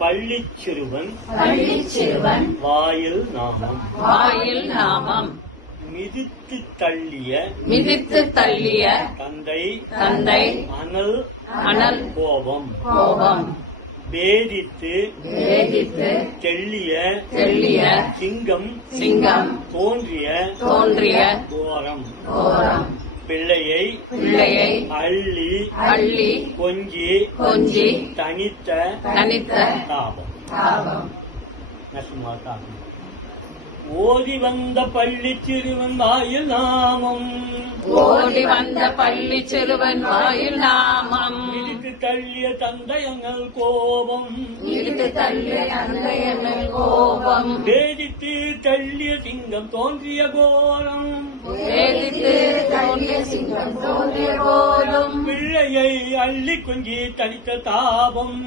பள்ளிச்சிறுவன் வாயில் நாமம் மிதித்து தள்ளிய தந்தை அனல் கோபம் வேதித்து தெள்ளிய சிங்கம் தோன்றிய கோரம் பிள்ளையை அள்ளி கொஞ்சி தனித்த தாபம். ஓடி வந்த பள்ளி சிறுவன் வாயில் நாமம் இழுத்து தள்ளிய தந்தையங்கள் கோபம் வேதித்து தள்ளிய சிங்கம் தோன்றிய கோரம் பிள்ளையை அள்ளி கொஞ்சி தனித்த தாபம்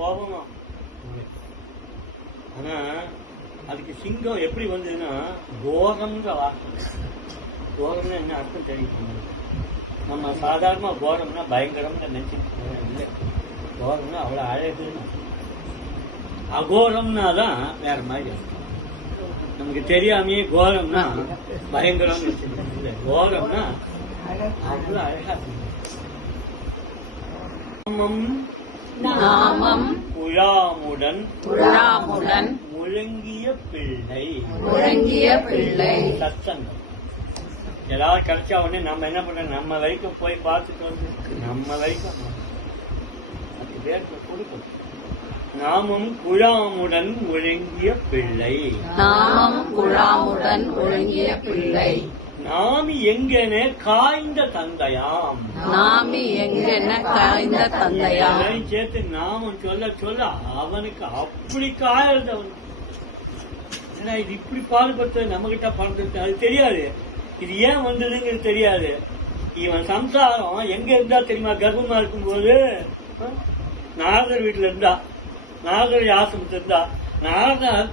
கோபமா. ஆனா அதுக்கு சிங்கம் எப்படி வந்ததுன்னா கோரம்ன்ற வார்த்தை. கோரம்னா என்ன அர்த்தம் தெரியும்? நம்ம சாதாரணமா கோரம்னா பயங்கரம்னு நினைச்சிட்டு இல்லை. கோரம்னா அவ்வளவு அழகுன்னு. அகோரம்னா தான் வேற மாதிரி நமக்கு தெரியாமையே கோரம்னா பயங்கரம் இல்லை. கோரம்னா அவ்வளவு அழகா நாமம் குழாமுடன் முழங்கிய பிள்ளை சத்தங்கள் ஏதாவது கிடைச்சா உடனே நம்ம என்ன பண்றோம்? நம்ம வரைக்கும் போய் பார்த்துட்டு வந்து நம்ம வரைக்கும் அது பேருக்கு கொடுக்கும். நாமும் குழாமுடன் முழங்கிய பிள்ளை நாமி எங்கென காய்ந்த தந்தையாம் சேர்த்து நாமம் சொல்ல அவனுக்கு அப்படி காயறது. அவனுக்கு ஏன்னா இது இப்படி பாடுபடுத்த நம்ம கிட்ட பறந்துட்டு அது தெரியாது. இது ஏன் வந்ததுங்கிறது தெரியாது. இவன் சம்சாரம் எங்க இருந்தா தெரியுமா? கர்ப்பமா இருக்கும்போது நாரதர் வீட்டுல இருந்தா, நாரதர் ஆசிரமத்துல இருந்தா,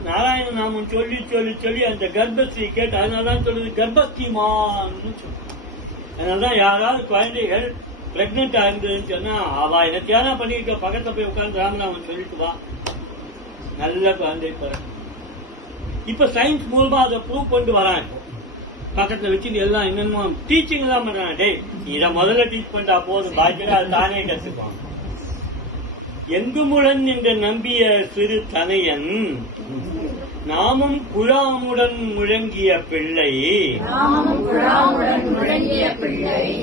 நாராயண நாமம் சொல்லி அந்த கர்ப்பஸ்ரீ கேட்டு, அதனாலதான் சொல்லுது கர்ப்பஸ்ரீமான்னு சொல்லு. அதனாலதான் யாராவது குழந்தைகள் பிரெக்னெண்டா இருந்ததுன்னு சொன்னா அவ என்ன தியானம் பண்ணிருக்க பக்கத்துல போய் உட்கார்ந்து ராமநாமன் சொல்லிட்டு வா, நல்ல குழந்தை பிறகு. இப்ப சயின்ஸ் மூலமா அதை ப்ரூவ் கொண்டு வரான். பக்கத்துல வச்சு எல்லாம் என்னென்னமோ டீச்சிங் தான் பண்றான். டே இதை முதல்ல டீச் பண்ணா போதும், பாக்கியா அது தானே கத்துக்குவான். எங்குமுடன் என்று நம்பிய சிறு தனையன் நாமும் குழாமுடன் முழங்கிய பிள்ளை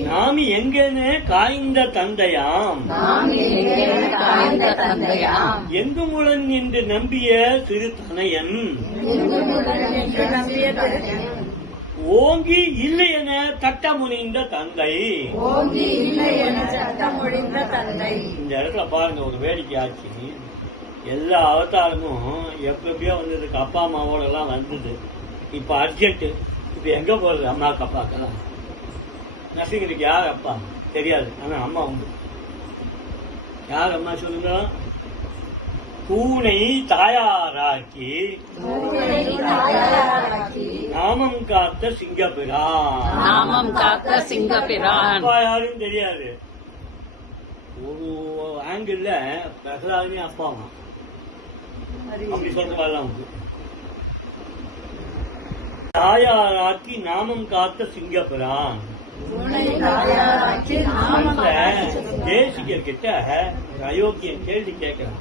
நாமி எங்கென காய்ந்த தந்தையாம் எங்குமுடன் என்று நம்பிய சிறு தனையன் ஓங்கி இல்லை என தட்டமுனிந்த தந்தை. இந்த இடத்துல பாருங்க ஒரு வேடிக்கை ஆச்சு. எல்லா அவதாரமும் எப்பயோ வந்ததுக்கு அப்பா அம்மாவோட எல்லாம் வந்தது. இப்ப அர்ஜென்ட். இப்ப எங்க போறது? அம்மாவுக்கு அப்பாக்கெல்லாம் நரசிங்கனுக்கு யார் அப்பா தெரியாது. ஆனா அம்மா உண்டு. யார் அம்மா சொல்லுங்க? பூனை தாயாராக்கி நாமம் காத்த சிங்கப்பிரான். யாரும் தெரியாது. ஒரு ஆங்கிள் பிரகலாதனே அப்பா அம்மா அப்படி சொல்றதெல்லாம் உண்டு. தாயாராக்கி நாமம் காத்த சிங்கப்பிரான். தேசிகர் கிட்ட அயோக்கியன் கேள்வி கேட்கிறான்.